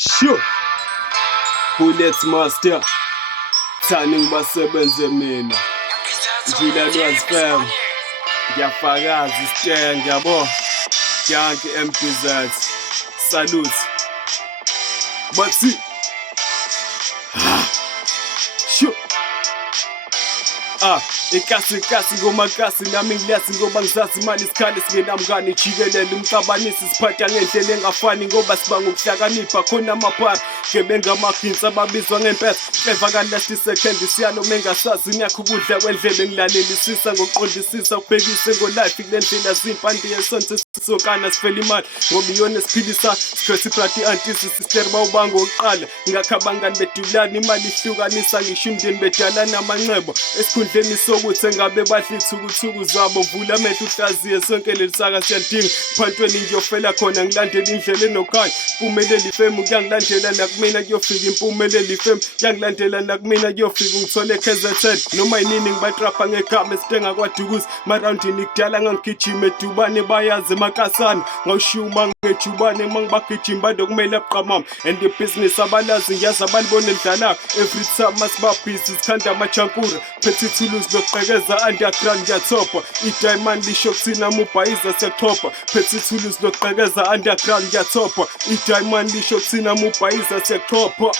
Sure. Bullet Master. Turning basebenze mina. Njula lwazi fam. Ngiyafakaza isiteng yabo. Yanke MPZ. Salute. Maxi. Sure. Ikasi ngomakasi nami ngilesi ngoba ngizazi imali isikhali singenamngani jikelele umcabanisi siphatha ngendlela engafani ngoba sibanga ukuhlakanipha khona amapara gebenga amaginsi ababizwa ngempetha evakala last second siyalo mengasazi nyakho ukudla kwendlela engilalelisisa ngokuqondisisa ubhekise ngolife kulendlela zimpande yesonto sokana sifela imali ngoba iyona esiphilisa sikhethe ibrati antisi sister bawubanga oqala ngakhabangani bedulana imali ihlukanisa ngisho umndeni bedalana amancebo esikhundleni sokuthi engabe badlitha ukuthuku zabo vula amehlo uhlaziye sonke lelisaka siyadinga phantweni ngiyofela khona ngilandela indlela enokhaya impumelelo ifemu kuyangilandela nakumina kuyofika impumelelo ifemu kuyangilandela nakumina kuyofika ngithole KZN noma yinini ngibatrapha ngegama esitenga kwadukuzi marandini kudala ngangigijima edubane bayazi emakasana ngawushuma ngejubane mangibagijima badokumele ebuqamama and business abalazi ngiyazi abalibona edlala every time masibabhizi sikhanda amajankura phethe ithuluzi lokuqhekeza underground ngiyathopa i-diamond lisho kuthina mubhayiza siyachopha phethe ithuluzi lokuqhekeza underground ngiyathopa i-diamond lisho kuthina mubhayiza siyachopha